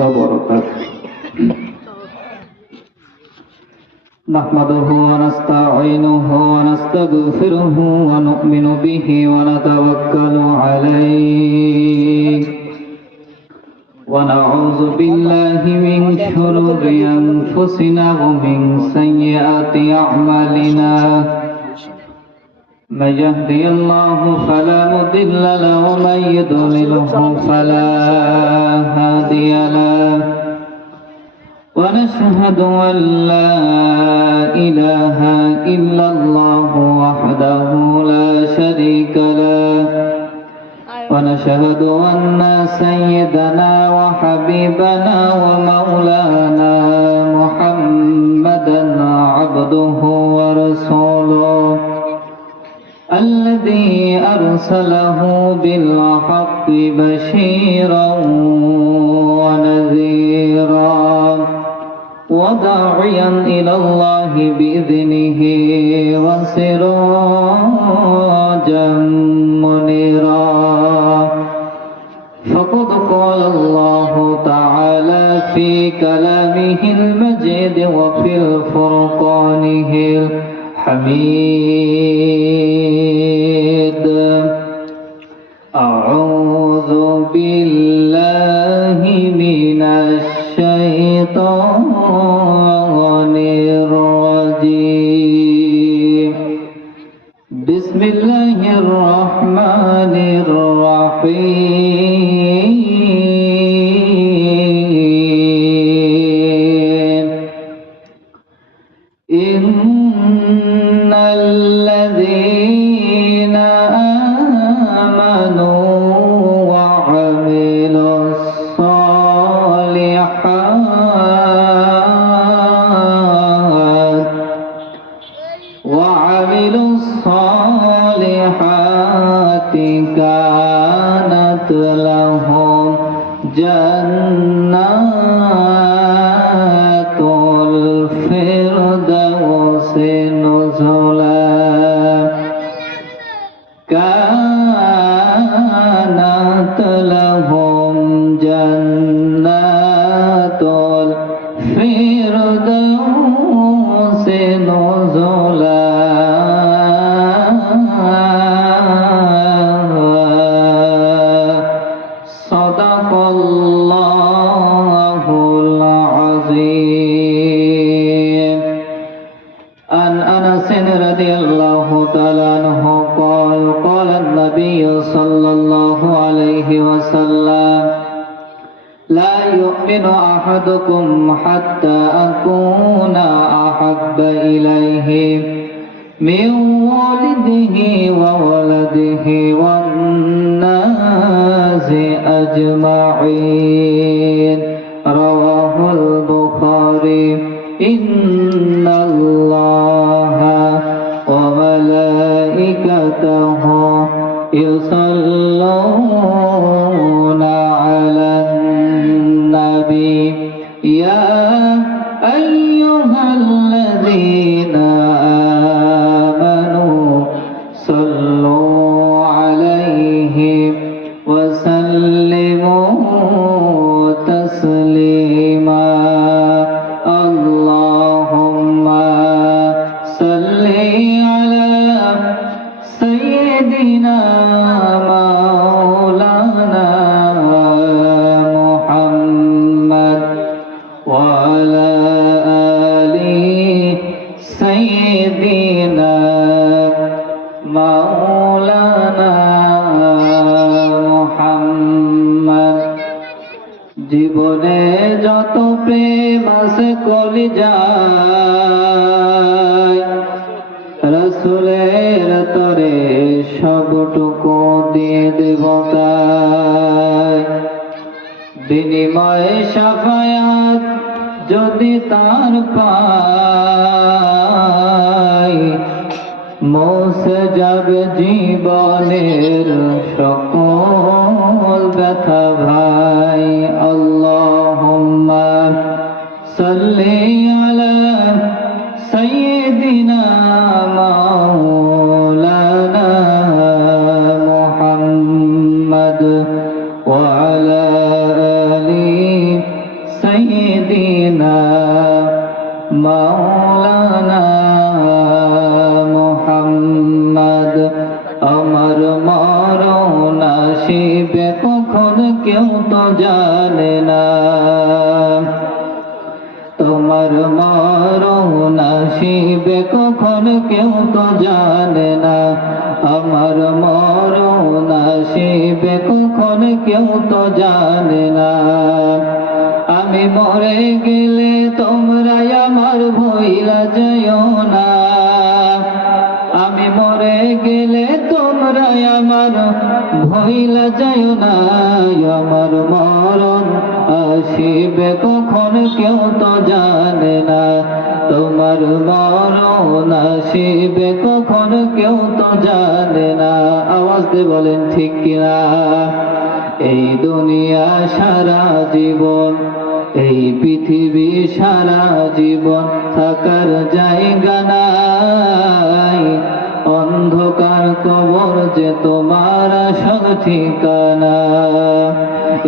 وبركاته نحمده ونستعينه ونستغفره ونؤمن به ونتوكل عليه ونعوذ بالله من شرور أنفسنا ومن سيئات أعمالنا من يهدي الله فلا مضل له ومن يضلله فلا هادي له ونشهد أن لا إله إلا الله وحده لا شريك له ونشهد أن سيدنا وحبيبنا ومولانا محمدا عبده ورسوله الذي أرسله بالحق بشيرا ونذيرا وداعيا إلى الله بإذنه وسراجا منيرا فقد قال الله تعالى في كلامه المجيد وفي الفرقانه الحميد أعوذ بالله من الشيطان الرجيم بسم الله الرحمن الرحيم إن الذين آمنوا وعملوا الصالحات كانت لهم جنات الفردوس نزلا كانت لهم جنات الفردوس نزلا صدق الله العظيم. عن أنس رضي الله تعالى عنه قال قال النبي صلى الله عليه وسلم لا يؤمن أحدكم حتى أكون أحب إليه من والده وولده والناس أجمعين رواه البخاري. إن الله وملائكته يصلون على النبي يا أيها الذين آمنوا صلوا عليه وسلموا تسليما اللهم صل على سيدنا مولانا محمد وعلى آل سيدنا مولانا محمد জীবনে যত প্রেম আছে কলিজায় রাসূলের তরে সবটুকু দিয়ে দেব তাই বিনিময়ে শাফায়াত যদি তার পাই মুছে যাবে জীবনের সকল ব্যথা ভাই আল্লাহুম্মা সাল্লি আলা সাইয়্যিদিনা মাওলানা মুহাম্মদ ওয়া আলা আলি জানে না। তোমার মরণ আসিবে কখন কেউ তো জানে না। আমার মরণ আসিবে কখন কেউ তো জানে না। আমি মরে গেলে তোমরা আমার ভুইলা যাইও না। আমি মরে গেলে তোমরা আমার ভুইলা যাইও না। আমার মরণ আসিবে কখন কেউ তো জানে না। তোমার মরণ আসিবে কখন কেউ তো জানে না। আওয়াজ দিয়ে বলেন ঠিক কিনা? এই দুনিয়া সারা জীবন, এই পৃথিবী সারা জীবন থাকার জায়গা নাই। অন্ধকার কবর যে তোমার আসল ঠিকানা।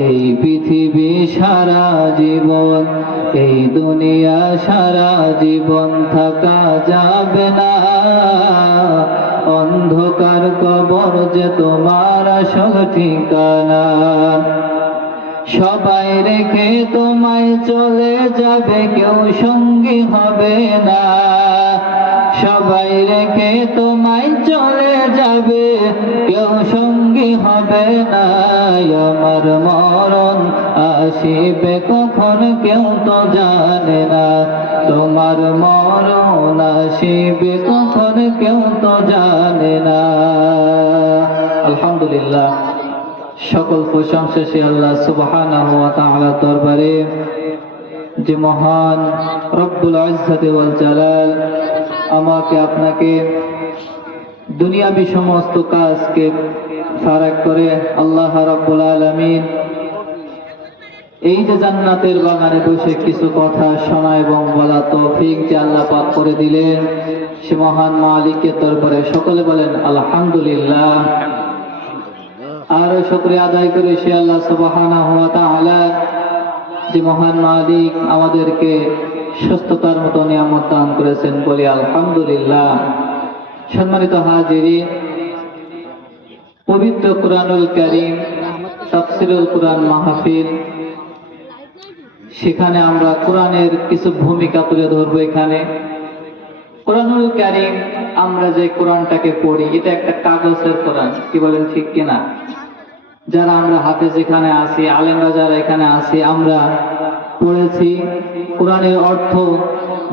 এই পৃথিবী সারা জীবন, এই দুনিয়া সারা জীবন থাকা যাবে না। অন্ধকার কবর যে তোমার আসল ঠিকানা। সবাই রেখে তোমায় চলে যাবে, কেউ সঙ্গী হবে না। সবাই রেখে তোমায় চলে যাবে, কেউ সঙ্গী হবে না। আমার মরণ আসিবে কখন কেউ তো জানে না। তোমার মরণ আসিবে কখন কেউ তো জানে না। আলহামদুলিল্লাহ, সকল প্রশংসা সে আল্লাহ সুবহানাহু ওয়া তাআলার দরবারে, যে মহান রব্বুল ইজ্জতি ওয়াল জালাল আমাকে আপনাকে দুনিয়াবী সমস্ত কাজকে ফারাক করে আল্লাহ রাব্বুল আলামিন এই যে জান্নাতের বাগানে বসে কিছু কথা শোনা এবং বলা তৌফিক যে আল্লাহ পাক করে দিলেন, সে মহান মালিকের দরবারে সকলে বলেন আলহামদুলিল্লাহ। আরো শুকরিয়া আদায় করে সে আল্লাহ সুবহানাহু ওয়া তাআলা, যে মহান মালিক আমাদেরকে সুস্থতার মতো নিয়ামত দান করেছেন, বলি আলহামদুলিল্লাহ। সম্মানিত হাজিরিন, পবিত্র কুরআনুল কারীম তাফসীরুল কুরআন মাহফিল, সেখানে আমরা কোরআনের কিছু ভূমিকা তুলে ধরবো। এখানে কুরআনুল কারীম আমরা যে কোরআনটাকে পড়ি, এটা একটা কাগজের কোরআন, কি বলেন ঠিক কিনা? যারা আমরা হাতে যেখানে আছি, আলেমরা যারা এখানে আছি, আমরা পড়েছি কোরআনের অর্থ,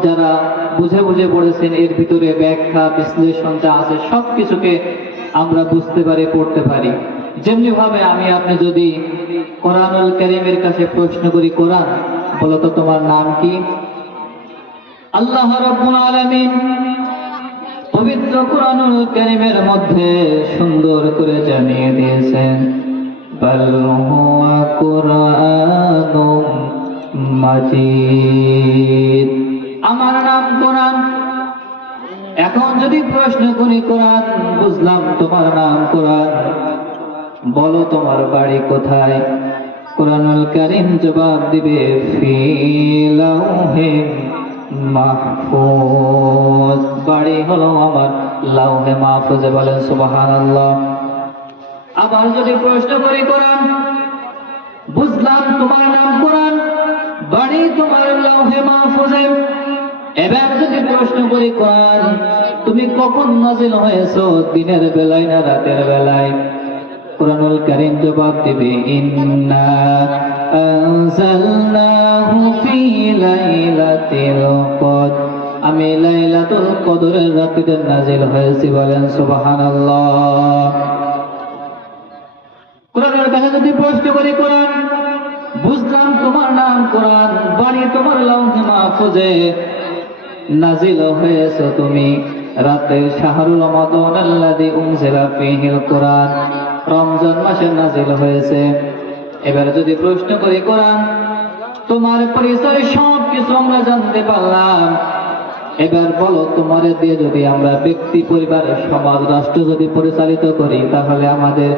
যারা বুঝে বুঝে পড়েছেন, এর ভিতরে ব্যাখ্যা বিশ্লেষণ যা আছে সবকিছুকে আমরা বুঝতে পারি, পড়তে পারি। যেমনি ভাবে আমি আপনি যদি কোরআনুল কারীমের কাছে প্রশ্ন করি, কোরআন বলো তো তোমার নাম কি? আল্লাহ রাব্বুল আলামিন পবিত্র কোরআনুল কারীমের মধ্যে সুন্দর করে জানিয়ে দিয়েছেন, বাল হুয়া কুরআনুম মাজিদ, আমার নাম কোরআন। এখন যদি প্রশ্ন করি, কোরআন বুঝলাম তোমার নাম কোরআন, বলো তোমার বাড়ি কোথায়? কুরআনুল কারীম জবাব দিবে, ফি লাউহে মাহফুজ, বাড়ি হলো আমার লাউহে মাহফুজে। বলেন সুবহানাল্লাহ। আবার যদি প্রশ্ন করি, কোরআন বুঝলাম তোমার নাম কোরআন, বাড়ি তোমার লাউহে মাহফুজে। এবার যদি প্রশ্ন করি, কোরআন তুমি কখন নাযিল হয়েছো, দিনের বেলায় না রাতের বেলায়? কুরআনুল কারীম জবাব দিবে, ইন্না আনজালনাহু ফি লাইলাতিল কদর, আমি লাইলাতুল কদরের রাতে নাযিল হয়েছি। বলেন সুবহানাল্লাহ। কুরআনের কাছে যদি প্রশ্ন করি, কোরআন বুঝলাম তোমার নাম কোরআন, বাড়ি তোমার লাউহে মাহফুজে, নাযিল হয়েছে তুমি রাতে শাহরুল রমাদান আল্লাযী উনজিলা ফীহিল কুরআন, রমজান মাসে নাযিল হয়েছে। এবার যদি প্রশ্ন করি, কোরআন তোমার পরিচয় সব কিছু আমরা জানতে পারলাম, এবার বলো তোমার দিয়ে যদি আমরা ব্যক্তি, পরিবার, সমাজ, রাষ্ট্র যদি পরিচালিত করি, তাহলে আমাদের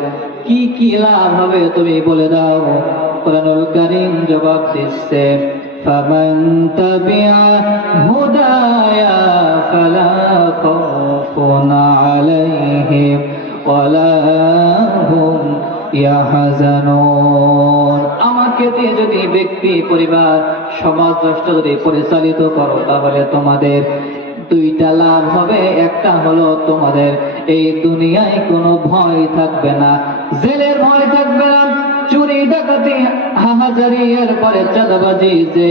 কি কি লাভ হবে তুমি বলে দাও। কুরআনুল কারীম জবাব দিচ্ছে, ফামান তাবিআ হুদায়া ফালা খাউফুন আলাইহিম ওয়ালা হুম ইয়াহজানুন, আমাকে দিয়ে যদি ব্যক্তি, পরিবার, সমাজ, রাষ্ট্র যদি পরিচালিত করো, তাহলে তোমাদের দুইটা লাভ হবে। একটা হলো তোমাদের এই দুনিয়ায় কোনো ভয় থাকবে না, জেলের ভয় থাকবে না, চুরি ডাকাতি হাহাজারি এরপরে চাঁদাবাজি যে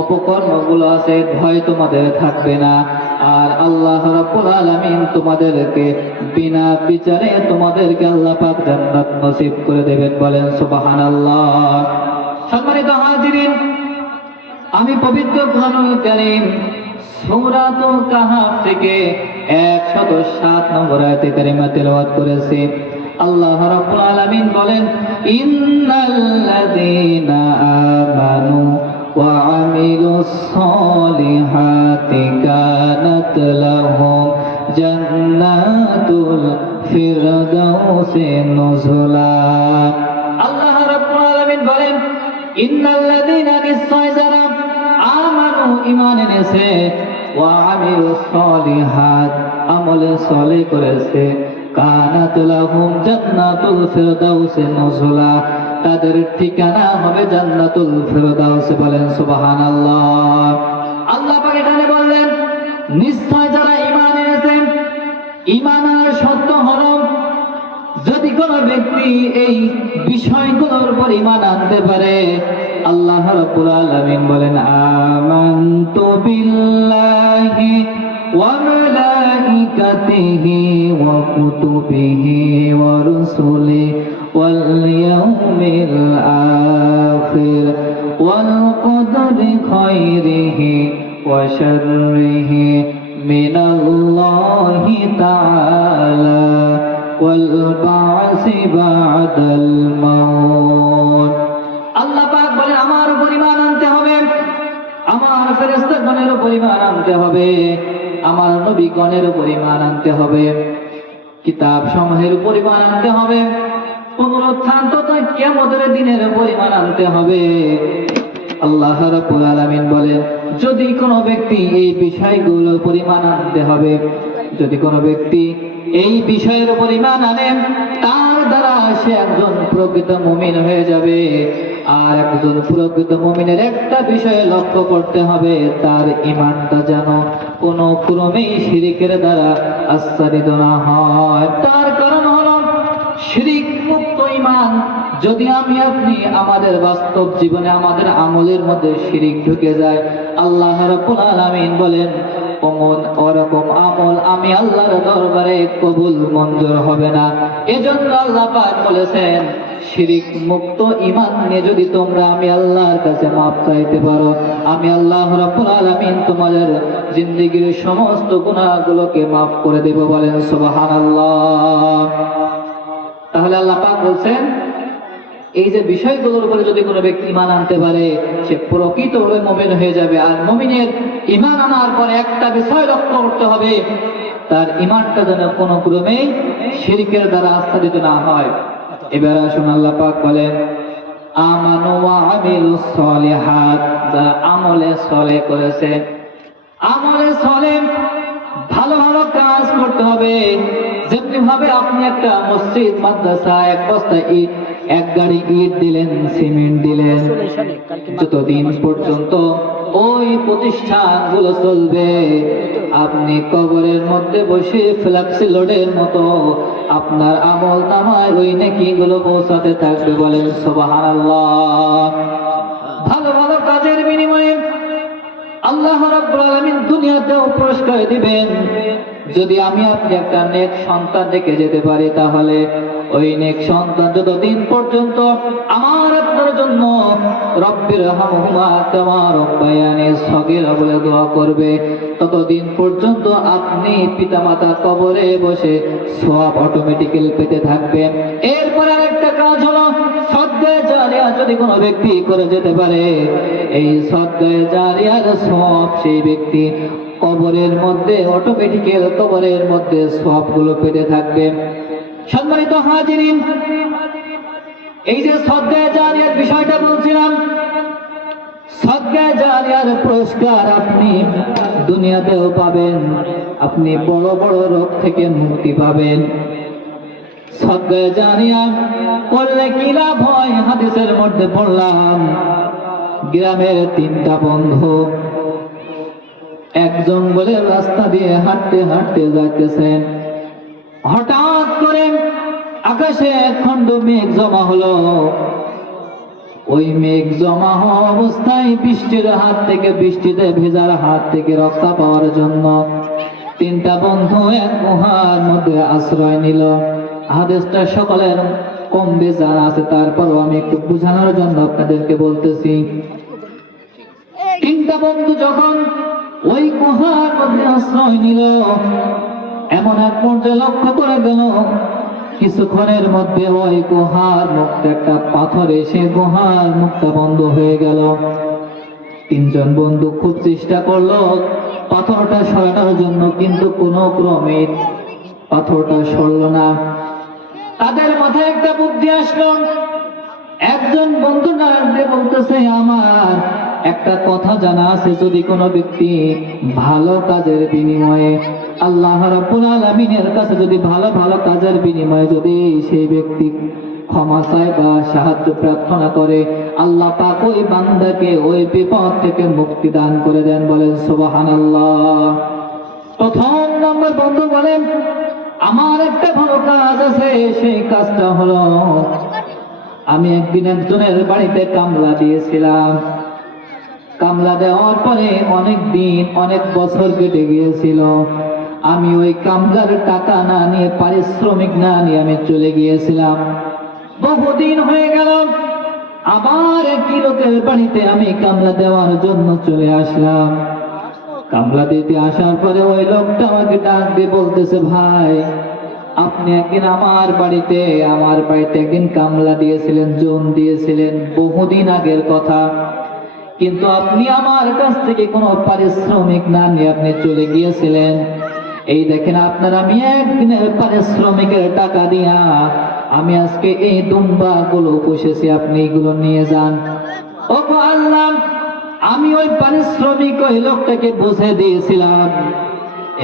অপকর্মগুলো আছে ভয় তোমাদের থাকবে না। আর আল্লাহ রাব্বুল আলামিন তোমাদেরকে বিনা বিচারে তোমাদেরকে আল্লাহ পাক জান্নাত নসিব করে দেবেন। বলেন সুবহানাল্লাহ। সম্মানিত হাজিরিন, আমি পবিত্র কোরআনুল কারীম সূরাতুল কাহাফ থেকে 107 নম্বর আয়াতে কারিমা তেলাওয়াত করেছি। আল্লাহ রাব্বুল আলামিন বলেন, ইন্নাল্লাযীনা আমানু ওয়া আমিলুস সলিহাতি কানাত লাহুম জান্নাতুল ফিরদাউসি নুজুলা। আল্লাহ রাব্বুল আলামিন বলেন, ইন্নাল্লাযীনা নিশ্চয় যারা আমানু ঈমান এনেছে, ওয়া আমিলুস সলিহাত আমলে সলিহ করেছে, কানাত লাহুম জান্নাতুল ফিরদাউসি নুজুলা তাদের ঠিকানা হবে জান্নাতুল ফিরদাউস। বলেন সুবহানাল্লাহ। আল্লাহ পাক এখানে বললেন নিশ্চয় যারা ঈমান এনেছে, ঈমান আর শর্ত হলো যদি কোনো ব্যক্তি এই বিষয়গুলোর উপর ঈমান আনতে পারে। আল্লাহ রাব্বুল আলামিন বলেন, আমানতু বিল্লাহি ওয়া মালাইকাতিহি ওয়া কুতুবিহি ওয়া রুসুলিহি ওয়াল ইয়াউমিল আখির ওয়াল কদরি খায়রিহি ওয়া শাররিহি মিনাল্লাহি তাআলা ওয়াল বা'সি বা'দাল মাউত। আল্লাহ পাক বলেন আমার উপর ঈমান আনতে হবে, আমার ফেরেশতাগণের উপর ঈমান আনতে হবে, আমার নবীগণের উপর ঈমান আনতে হবে, কিতাব সমূহের উপর ঈমান আনতে হবে, পুনরুত্থান তথা কিয়ামতের দিনের উপর ঈমান আনতে হবে। আল্লাহ রাব্বুল আলামিন বলেন যদি কোনো ব্যক্তি এই বিষয়গুলোর উপর ঈমান আনতে হবে, যদি কোনো ব্যক্তি এই বিষয়ের উপর ঈমান আনে, তার দ্বারা সে একজন প্রকৃত মুমিন হয়ে যাবে। আর একজন প্রকৃত মুমিনের একটা বিষয়ে লক্ষ্য করতে হবে, তার ঈমানটা যেন কোনো ক্রমেই শিরকের দ্বারা আচ্ছাদিত না হয়। তার কারণ হলো শিরক মুক্ত ঈমান। যদি আমি আপনি আমাদের বাস্তব জীবনে আমাদের আমলের মধ্যে শিরক ঢুকে যায়, আল্লাহ রাব্বুল আলামিন বলেন ওরকম আমল আমি আল্লাহর দরবারে কবুল মঞ্জুর হবে না। এজন্য আল্লাহ পাক বলেছেন শিরক মুক্ত ঈমান নিয়ে যদি তোমরা আমি আল্লাহর কাছে মাপ চাইতে পারো, আমি আল্লাহ রাব্বুল আলামিন তোমাদের জিন্দেগীর সমস্ত গুনাহগুলোকে মাফ করে দেব। বলেন সুবহানাল্লাহ। তাহলে আল্লাহ পাক বলছেন এই যে বিষয়গুলোর উপরে যদি কোনো ব্যক্তি ঈমান আনতে পারে, সে প্রকৃতভাবে মুমিন হয়ে যাবে। আর মুমিনের ঈমান আনার পরে একটা বিষয় লক্ষ্য করতে হবে, তার ঈমানটা যেন কোনো ক্রমে শিরকের দ্বারা আচ্ছাদিত না হয়। এবার আসুন আল্লাহ পাক বলেন আমানু ওয়া আমিলুস সলিহাত, যারা আমলে সলেহ করেছে, আমলে সলেহ ভালো ভালো কাজ করতে হবে। যেমনি ভাবে আপনি একটা মসজিদ মাদ্রাসা এক বস্তা ইট এক গাড়ি ইট দিলেন, সিমেন্ট দিলেন, যতদিন পর্যন্ত ওই প্রতিষ্ঠানগুলো চলবে, আপনি কবরের মধ্যে বসে ফ্ল্যাক্সি লোডের মতো আপনার আমল নামায় ওই নেকিগুলো পৌঁছাতে থাকবে। বলেন সুবহানাল্লাহ। ভালো ভালো কাজের বিনিময়ে আল্লাহ রাব্বুল আলামিন দুনিয়াতেও পুরস্কার দিবেন। যদি আমি আপনি একটা নেক সন্তান রেখে যেতে পারি, তাহলে ওই নেক সন্তান যতদিন পর্যন্ত আমার আপনার জন্য রব্বির হামহুমা কামা রব্বায়ানি সগীরা বলে দোয়া করবে, ততদিন পর্যন্ত আপনি পিতামাতা কবরে বসে সওয়াব অটোমেটিক্যালি পেতে থাকবেন। এরপর আরেকটা কাজ হলো সদকায়ে জারিয়া যদি কোনো ব্যক্তি করে যেতে পারে, এই সদকায়ে জারিয়ার সওয়াব সেই ব্যক্তি কবরের মধ্যে অটোমেটিক্যাল কবরের মধ্যে সওয়াবগুলো পেতে থাকবে। সম্মানিত হাজিরিন, এই যে সদকায়ে জারিয়ার বিষয়টা বলছিলাম, সদকায়ে জারিয়ার পুরস্কার আপনি দুনিয়াতেও পাবেন, আপনি বড় বড় রোগ থেকে মুক্তি পাবেন। সদকা জারিয়া করলে কি লাভ হয়? হাদিসের মধ্যে পড়লাম, গ্রামের 3টা বন্ধু এক জঙ্গলের রাস্তা দিয়ে হাঁটতে হাঁটতে যাইতেছেন। হঠাৎ করে আকাশে খণ্ড মেঘ জমা হলো। ওই মেঘ জমা হওয়া অবস্থায় বৃষ্টির হাত থেকে, বৃষ্টিতে ভেজার হাত থেকে রক্ষা পাওয়ার জন্য 3টা বন্ধু এক গুহার মধ্যে আশ্রয় নিল। হাদিসটা সকলের কম বেশ জানা আছে, তারপরও আমি একটু বোঝানোর জন্য আপনাদেরকে বলতেছি। 3টা বন্ধু যখন ওই গুহার মধ্যে আশ্রয় নিল, এমন এক পর্যায়ে লক্ষ্য করে গেল কিছুক্ষণের মধ্যে ওই গুহার মুখটা, একটা পাথর এসে গুহার মুখটা বন্ধ হয়ে গেল। 3জন বন্ধু খুব চেষ্টা করলো পাথরটা সরানোর জন্য, কিন্তু কোনো ক্রমে পাথরটা সরল না। তাদের মাথায় একটা বুদ্ধি আসলো। একজন বন্ধু নারায়ণকে বলতেছে, আমার একটা কথা জানা আছে, যদি কোনো ব্যক্তি ভালো কাজের বিনিময়ে আল্লাহ রাব্বুল আলামিনের কাছে যদি ভালো ভালো কাজের বিনিময়ে যদি সেই ব্যক্তি ক্ষমা চায় বা সাহায্য প্রার্থনা করে, আল্লাহ পাক ওই বান্দাকে ওই বিপদ থেকে মুক্তি দান করে দেন। বলেন সুবহানাল্লাহ। প্রথম নম্বর বন্ধু বলেন, আমার একটা ভালো কাজ আছে, সেই কাজটা হলো আমি একদিন একজনের বাড়িতে কামলা দিয়েছিলাম। কামলা দেওয়ার পরে অনেক দিন, অনেক বছর কেটে গিয়েছিল। আমি ওই কামলার টাকা না নিয়ে, পারিশ্রমিক না নিয়ে আমি চলে গিয়েছিলাম। বহুদিন হয়ে গেল, আবার একই লোকের বাড়িতে আমি কামলা দেওয়ার জন্য চলে আসলাম। কামলা দিতে আসার পরে ওই লোকটা আমাকে ডাক দিয়ে বলতেছে, ভাই আপনি একদিন আমার বাড়িতে একদিন কামলা দিয়েছিলেন, জোন দিয়েছিলেন, বহুদিন আগের কথা, কিন্তু আপনি আমার কাছ থেকে কোনো পারিশ্রমিক না নিয়ে আপনি চলে গিয়েছিলেন। এই দেখেন আপনার আমি একদিনের পারিশ্রমিকের টাকা দিয়া আমি আজকে এই দুম্বা গুলো পুষেছি, আপনি এগুলো নিয়ে যান। ও আল্লাহ, আমি ওই পারিশ্রমিক ওই লোকটাকে বুঝে দিয়েছিলাম।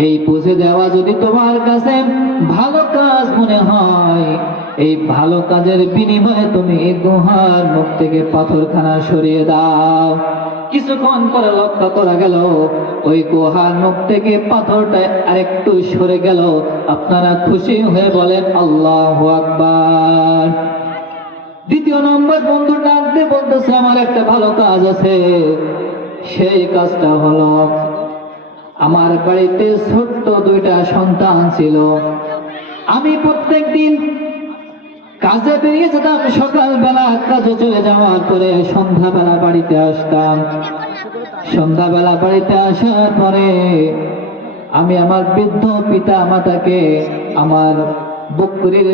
এই বুঝে দেওয়া যদি তোমার কাছে ভালো কাজ মনে হয়, এই ভালো কাজের বিনিময়ে তুমি এই গুহার মুখ থেকে পাথরখানা সরিয়ে দাও। কিছুক্ষণ পরে লক্ষ্য করা গেল ওই গুহার মুখ থেকে পাথরটা আরেকটু সরে গেল। আপনারা খুশি হয়ে বলেন আল্লাহু আকবার। দ্বিতীয় নম্বর বন্ধু ডাক দিয়ে বলতেছে, আমার একটা ভালো কাজ আছে, সেই কাজটা হলো আমার বাড়িতে ছোট্ট 2টা সন্তান ছিল। আমি প্রত্যেকদিন কাজে বেরিয়ে যেতাম, সকালবেলা কাজে চলে যাওয়ার পরে সন্ধ্যাবেলা বাড়িতে আসতাম। সন্ধ্যাবেলা বাড়িতে আসার পরে আমি আমার বৃদ্ধ পিতা মাতাকে আমার বকরির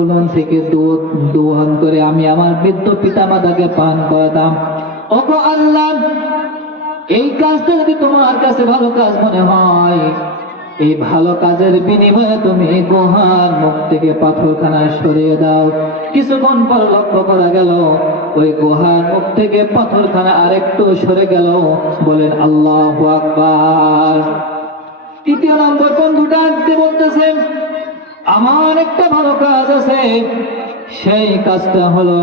উলন থেকে দুধ দোহন করে আমি আমার বৃদ্ধ পিতা মাতাকে পান করাতাম। ওগো আল্লাহ, এই কাজটা যদি তোমার কাছে ভালো কাজ মনে হয়, এই ভালো কাজের বিনিময়ে তুমি গুহার মুখ থেকে পাথরখানা সরিয়ে দাও। কিছুক্ষণ পর লক্ষ্য করা গেল ওই গুহার মুখ থেকে পাথরখানা আরেকটু সরে গেল। বলেন আল্লাহু আকবার। তৃতীয় নম্বর বন্ধুটা বলতেছে, আমার একটা ভালো কাজ আছে, সেই কাজটা হলো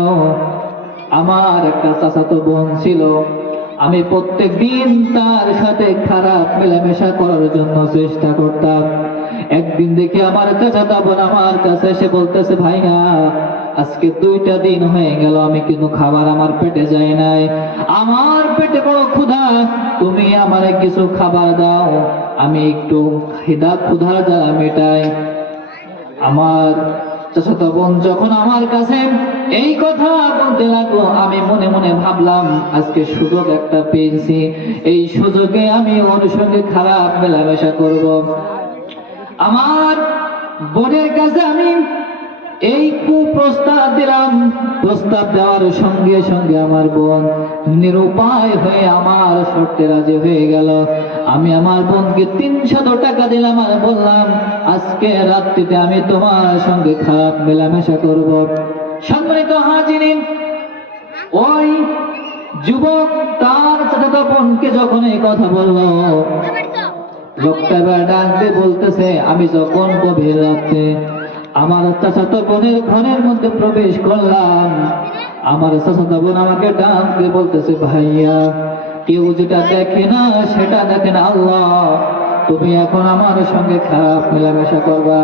আমার একটা চাচাতো বোন ছিল। আমি প্রত্যেক দিন তার সাথে খারাপ মেলামেশা করার জন্য চেষ্টা করতাম। একদিন দেখে আমার চাচাতো বোন আমার কাছে এসে বলতেছে, ভাইয়া আজকে 2টা দিন হয়ে গেল আমি কিন্তু খাবার আমার পেটে যায় নাই, আমার পেটে বড় ক্ষুধা, তুমি আমারে কিছু খাবার দাও, আমি একটু ক্ষুধার জ্বালা মেটাই। আমার চাচাতো বোন যখন আমার কাছে এই কথা বলতে লাগলো, আমি মনে মনে ভাবলাম আজকে সুযোগ একটা পেয়েছি, এই সুযোগে আমি ওর সঙ্গে খারাপ মেলামেশা করব। আমার বোনের কাছে আমি এই কুপ্রস্তাব দিলাম। প্রস্তাব দেওয়ার সঙ্গে সঙ্গে আমার বোন নিরুপায় হয়ে আমার শর্তে রাজি হয়ে গেল। আমি আমার বোনকে 300 টাকা দিলাম আর বললাম, আজকে রাত্রিতে আমি তোমার সঙ্গে খারাপ মেলামেশা করব। সম্মানিত হাজিরিন, ওই যুবক তার চাচাতো বোনকে যখন এই কথা বলল, লোকটা ডাক দিয়ে বলতেছে, আমি যখন গভীর রাত্রে আমার চাচাতো বোনের ঘরের মধ্যে প্রবেশ করলাম, আমার চাচাতো বোন আমাকে ডাক দিয়ে বলতেছে, ভাইয়া কেউ যেটা দেখে না সেটা দেখেন আল্লাহ, তুমি এখন আমার সঙ্গে খারাপ মেলামেশা করবা।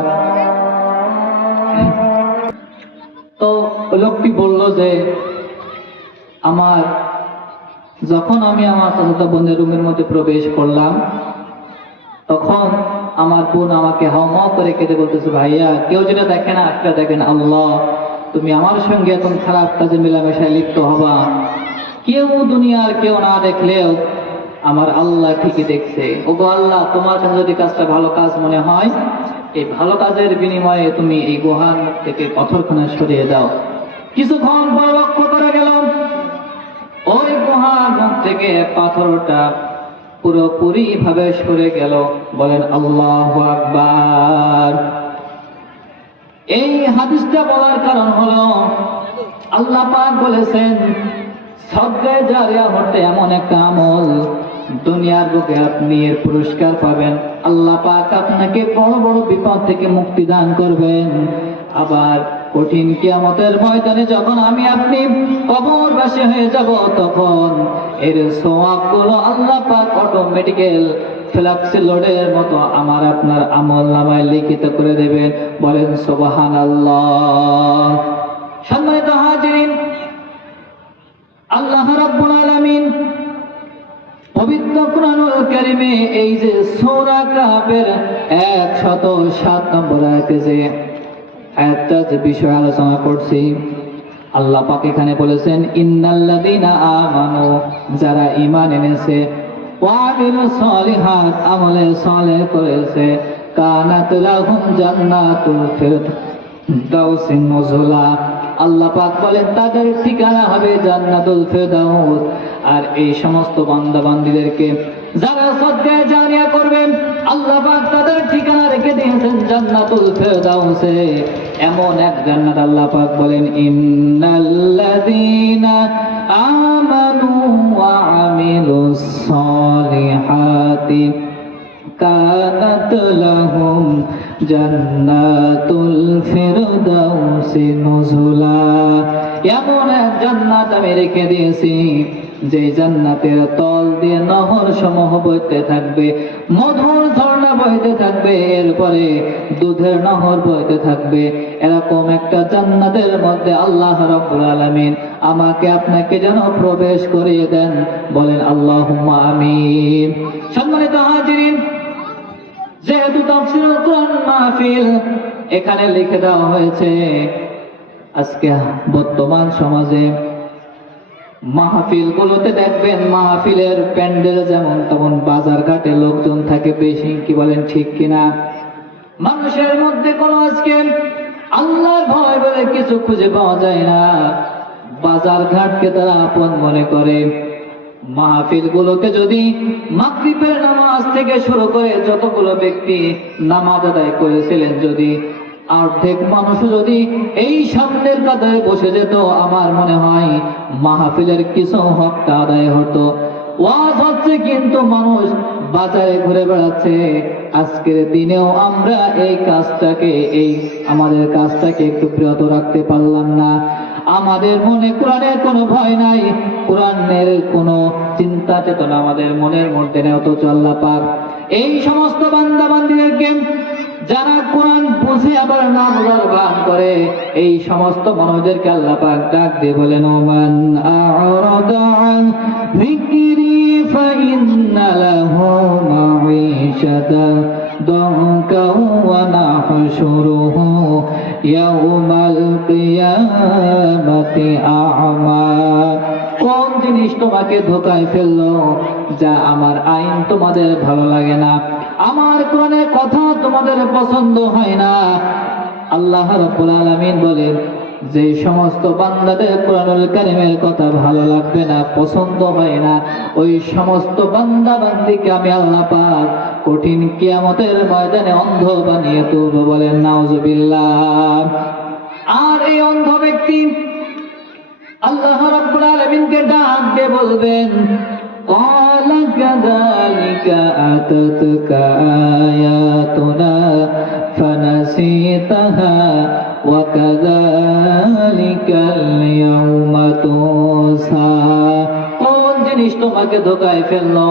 তো লোকটি বলল যে আমার যখন আমি আমার চাচাতো বোনের রুমের মধ্যে প্রবেশ করলাম, তখন আমার বোন আমাকে হাউমাউ করে কেঁদে বলতেছে, ভাইয়া কেউ যেটা দেখে না সেটা দেখেন আল্লাহ, তুমি আমার সঙ্গে এখন খারাপ কাজে মেলামেশায় লিপ্ত হবা। কেউ দুনিয়ার কেউ না দেখলেও আমার আল্লাহ ঠিকই দেখছে। ওগো আল্লাহ, তোমার কাছে যদি কাজটা ভালো কাজ মনে হয়, এই ভালো কাজের বিনিময়ে তুমি এই গুহার মুখ থেকে পাথরখানা সরিয়ে দাও। কিছুক্ষণ পর লক্ষ্য করে গেল ওই গুহার মুখ থেকে পাথরটা পুরোপুরি ভাবে সরে গেল। বলেন আল্লাহু আকবার। এই হাদিসটা বলার কারণ হলো আল্লাহ পাক বলেছেন সদকায়ে জারিয়া হতে এমন একটা আমল, দুনিয়ার বুকে আপনি এর পুরস্কার পাবেন, আল্লাহ পাক আপনাকে বড় বড় বিপদ থেকে মুক্তি দান করবেন। আবার কঠিন কিয়ামতের ময়দানে যখন আমি আপনি কবরবাসী হয়ে যাব, তখন এর সওয়াবগুলো আল্লাহ পাক অটোমেটিক্যাল ফ্ল্যাক্সি লোডের মতো আমার আপনার আমল নামায় লিখিত করে দেবেন। বলেন সুবহানাল্লাহ। সম্মানিত হাজিরিন, আল্লাহ রাব্বুল আলামিন পবিত্র কুরআনুল কারীমে এই যে সূরা কাহফের 107 নম্বর আয়াতে যে আয়াতটা যে বিষয় আলোচনা করছি, আল্লাহ পাক এখানে বলেছেন ইন্নাল্লাযীনা আমানু, যারা ঈমান এনেছে, ওয়া আমিলুস সলিহাত, আমলে সালেহ করেছে, কানাত লাহুম জান্নাতুল ফিরদাউসি নুজুলা, আল্লাহ পাক বলেন তাদের ঠিকানা হবে জান্নাতুল ফিরদাউস। আর এই সমস্ত বান্দা বান্দীদেরকে যারা সদকায়ে জারিয়া করবেন, আল্লাহ পাক তাদের ঠিকানা রেখে দিয়েছেন জান্নাতুল ফিরদাউসে। এমন এক জান্নাত আল্লাহ পাক বলেন ইন্নাল্লাযীনা আমানু ওয়া আমিলুস সলিহাতি কানাত লাহুম জান্নাতুল ফিরদাউসি নুজুলা। এমন এক জান্নাত আমি রেখে দিয়েছি যে জান্নাতের তল দিয়ে নহর সমূহ বইতে থাকবে, মধুর ঝর্ণা বইতে থাকবে, এরপরে দুধের নহর বইতে থাকবে। এরকম একটা জান্নাতের মধ্যে আল্লাহ রাব্বুল আলামিন আমাকে আপনাকে যেন প্রবেশ করিয়ে দেন। বলেন আল্লাহুম্মা আমিন। সম্মানিত হাজিরিন, যেহেতু তাফসীরুল কুরআন মাহফিল এখানে লিখে দেওয়া হয়েছে, আজকে বর্তমান সমাজে মাহফিল গুলোতে দেখবেন মাহফিলের প্যান্ডেল যেমন তেমন বাজার ঘাটে লোকজন থাকে বেশি, কি বলেন ঠিক কিনা? মানুষের মধ্যে কোনো আজকে আল্লাহর ভয় বলে কিছু খুঁজে পাওয়া যায় না। বাজার ঘাটকে তারা আপন মনে করে। মাহফিল গুলোতে যদি মাগরিবের নামাজ থেকে শুরু করে যতগুলো ব্যক্তি নামাজ আদায় করেছিলেন, যদি অর্ধেক মানুষ যদি এই সামনের কাতারে বসে যেত, আমার মনে হয় মাহফিলের কিছু হকটা আদায় হতো। ওয়াজ হচ্ছে কিন্তু মানুষ বাজারে ঘুরে বেড়াচ্ছে। আজকের দিনেও আমরা এই কাজটাকে, এই আমাদের কাজটাকে একটু বিরত রাখতে পারলাম না। আমাদের মনে কোরআনের কোনো ভয় নাই, কোরআনের কোনো চিন্তা চেতনা আমাদের মনের মধ্যে নেই। অথচ আল্লাহ পাক এই সমস্ত বান্দা বান্দীদেরকে যারা কোরআন বুঝে আবার না বোঝার ভান করে, এই সমস্ত মানুষদেরকে আল্লাহ পাক ডাক দিয়ে বলেন ওমান আ'রাদা আন যিকরি ফাইন্না লাহু মাঈশাতা দানকা ওয়া নাহশুরুহু ইয়াওমাল কিয়ামাতি আ'মা। কোন জিনিস তোমাকে ধোঁকায় ফেললো, যা আমার আইন তোমাদের ভালো লাগে না, আমার কোরআনের কথা তোমাদের পছন্দ হয় না। আল্লাহ রাব্বুল আলামিন বলেন, যে সমস্ত বান্দাদের কোরআনুল কারীমের কথা ভালো লাগবে না, পছন্দ হয় না, ওই সমস্ত বান্দা বান্দীকে আমি আল্লাহ পাক কঠিন কিয়ামতের ময়দানে অন্ধ বানিয়ে তুলব। বলেন নাউজুবিল্লাহ। আর এই অন্ধ ব্যক্তি আল্লাহ রাব্বুল আলামিনকে ডাক দিয়ে বলবেন قال كذلك أتتك آياتنا فنسيتها نسيتها وكذلك اليوم تنسى কোন জিনিস তোমাকে ধোঁকায় ফেললো?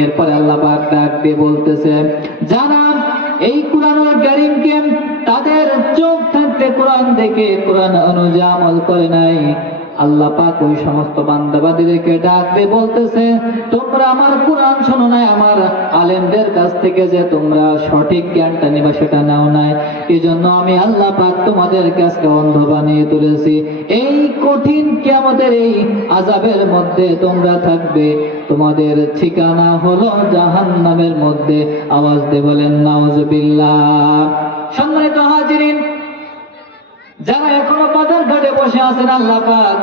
এরপরে আল্লাহ পাক ডাক দিয়ে বলতেছে, যারা এই কোরআনুল কারীমকে তাদের চোখ থাকতে কোরআন দেখে কোরআন অনুযায়ী আমল করে নাই, আল্লাহ পাক ওই সমস্ত বান্দাবাদীদেরকে ডাক দিয়ে বলতেছে, তোমরা আমার কোরআন শোনো নাই, আমার আলেমদের কাছ থেকে যে তোমরা সঠিক জ্ঞানটা নিবা সেটা নাও নাই, এই জন্য আমি আল্লাহ পাক তোমাদের কাছে অন্ধ বানিয়ে তুলেছি। এই কঠিন কিয়ামতের এই আযাবের মধ্যে তোমরা থাকবে, তোমাদের ঠিকানা হলো জাহান্নামের মধ্যে। আওয়াজ দিয়ে বলেন নাউজুবিল্লাহ। সম্মানিত হাজিরিন, যারা এখনো বাজার ঘাটে বসে আছেন, আল্লাহ পাক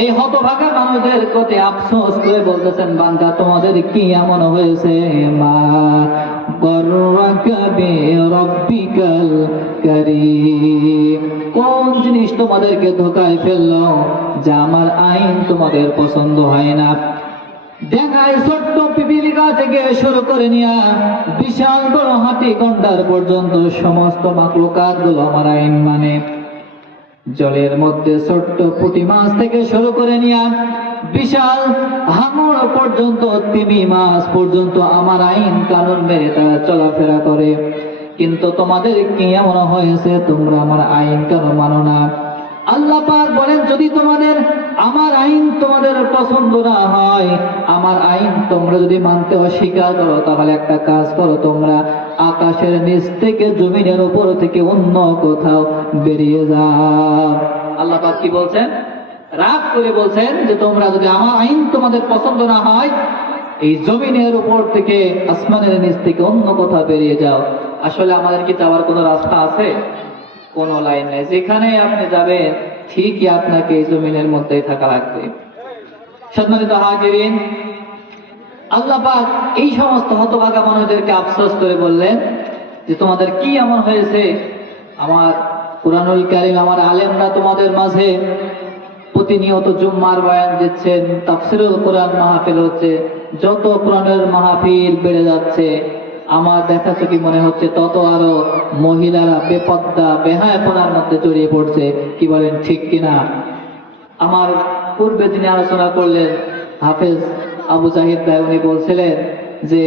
এই হতভাগা মানুষদের প্রতি আফসোস করে বলতেছেন, বান্দা তোমাদের কি এমন হয়েছে? মা গররাকা বিরাব্বিকাল কারীম, কোন জিনিস তোমাদেরকে ধোঁকায় ফেললো যা আমার আইন তোমাদের পছন্দ হয় না? দেখায় ছোট্ট পিপিলিকা থেকে শুরু করে নিয়া বিশাল বড় হাতি গন্ডার পর্যন্ত সমস্ত মাখলুকাত গুলো আমার আইন মানে। জলের মধ্যে ছোট্ট পুঁটি মাছ থেকে শুরু করে নিয়া বিশাল হাঙর পর্যন্ত, তিমি মাছ পর্যন্ত আমার আইন কানুন মেরে তারা চলাফেরা করে। কিন্তু তোমাদের কি এমন হয়েছে তোমরা আমার আইন কেন মানো না? আল্লাহ পাক বলেন, যদি তোমাদের আমার আইন তোমাদের পছন্দ না হয়, আমার আইন তোমরা যদি মানতে অস্বীকার করো, তাহলে একটা কাজ করো, তোমরা আকাশের নিচ থেকে জমিনের উপর থেকে অন্য কোথাও বেরিয়ে যাও। আল্লাহ পাক কি বলছেন? রাগ করে বলছেন যে তোমরা যদি আমার আইন তোমাদের পছন্দ না হয়, এই জমিনের উপর থেকে আসমানের নিচ থেকে অন্য কোথাও বেরিয়ে যাও। আসলে আমাদের কি যাওয়ার কোনো রাস্তা আছে? কোনো লাইন নেই। যেখানে আপনি যাবেন ঠিকই আপনাকে এই জমিনের মধ্যেই থাকা লাগবে। সম্মানিত হাজিরিন, আল্লাহ পাক এই সমস্ত হতভাগা মানুষদেরকে আফসোস করে বললেন যে তোমাদের কি এমন হয়েছে? আমার কুরআনুল কারীম, আমার আলেমরা তোমাদের মাঝে প্রতিনিয়ত জুম্মার বয়ান দিচ্ছেন, তাফসীরুল কোরআন মাহফিল হচ্ছে, যত কোরআনের মাহফিল বেড়ে যাচ্ছে আমার দেখাচ্ছে কি মনে হচ্ছে তত আরো মহিলারা বেপর্দা বেহায়াপনার মধ্যে জড়িয়ে পড়ছে। কি বলেন, ঠিক কিনা? আমার পূর্বে যিনি আলোচনা করলেন হাফেজ আবু জাহিদ ভাই, উনি বলছিলেন যে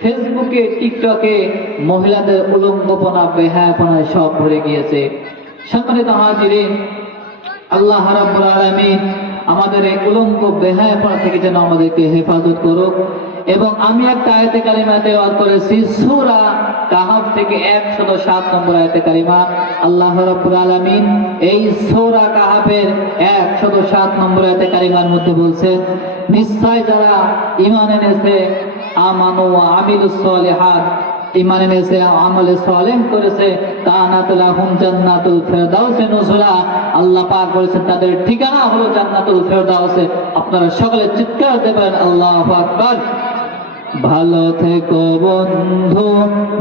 ফেসবুকে টিকটকে মহিলাদের উলঙ্গপনা বেহায়াপনায় সব ভরে গিয়েছে। সম্মানিত হাজিরিন, আল্লাহ রাব্বুল আলামিন আমাদের এই উলঙ্গ বেহায়াপনা থেকে যেন আমাদেরকে হেফাজত করুক। এবং আমি একটা আয়াতে কারিমা তেলাওয়াত করেছি সূরা কাহাফ থেকে 107 নম্বর আয়াতে কারিমা। আল্লাহ রাব্বুল আলামিন এই সূরা কাহাফের 107 নম্বর আয়াতে কারিমার মধ্যে বলছেন, নিশ্চয় যারা ঈমান এনেছে, আমানু ওয়া আমিলুস সলিহাত, ঈমান এনেছে, আমলে সালেহ করেছে, কানাত লাহুম জান্নাতুল ফিরদাউসে নুজুলা, আল্লাহ পাক বলেছেন তাদের ঠিকানা হলো জান্নাতুল ফিরদাউসে। আপনারা সকলে চিৎকার দেবেন আল্লাহু আকবার। ভালো থেকো বন্ধু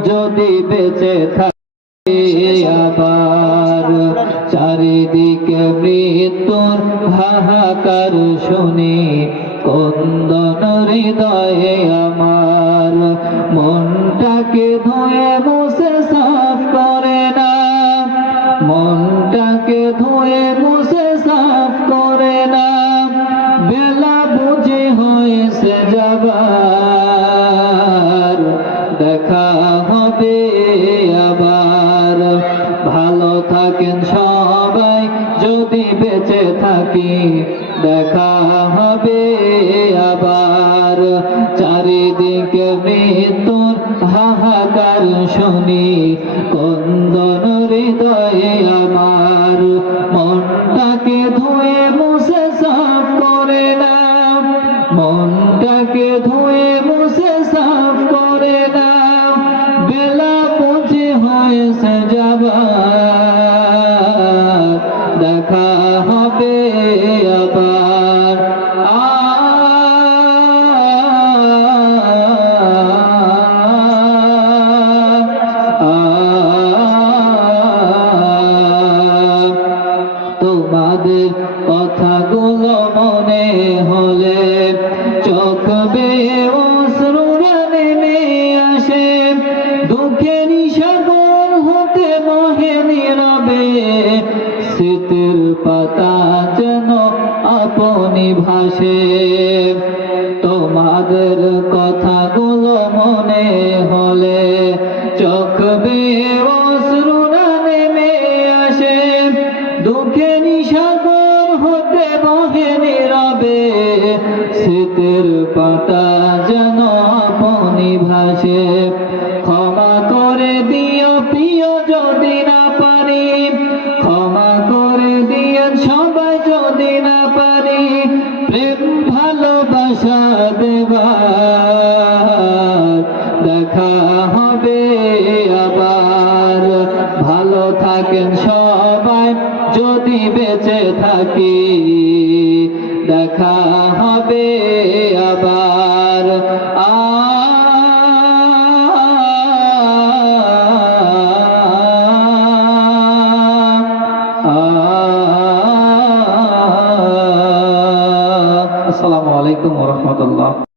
যদি বেঁচে থাকি, আবার চারিদিকে মৃত্যুর হাহাকার শুনি, কন্দন হৃদয়ে আমার, মনটাকে ধুয়ে মুছে সাফ করে না, মনটাকে ধুয়ে মুছে সাফ করে না, বেলা বুঝে হয়েছে যাবার, দেখা হবে আবার। ভালো থাকেন সবাই যদি বেঁচে থাকি, দেখা হবে আবার। চারিদিকে মৃত্যুর হাহাকার শুনি, কন্দন হৃদয়ে আমার, মনটাকে ধুয়ে মুছে সাফ করে না, মনটাকে ধুয়ে মুছে সাফ করে না, বেলা বুঝে হয়েছে যাবার, দেখা হবে আবার। তোমাদের কথাগুলো মনে হলে চোখ বেয়ে তোমাদের কথাগুলো মনে হলে চোখ বেয়ে অশ্রুরা নেমে আসে, দুঃখের সাগর হতে বহে নীরবে, স্মৃতির পাতা যেন আপনি ভাসে। ক্ষমা করে দিও প্রিয় যদি না পারি, ক্ষমা করে দিয়েন সবাই যদি না পারি, প্রেম ভালোবাসা দেবার দেখা হবে আবার। ভালো থাকেন সবাই যদি বেঁচে থাকি, দেখা হবে আবার। আসসালামু আলাইকুম ওয়া রাহমাতুল্লাহ।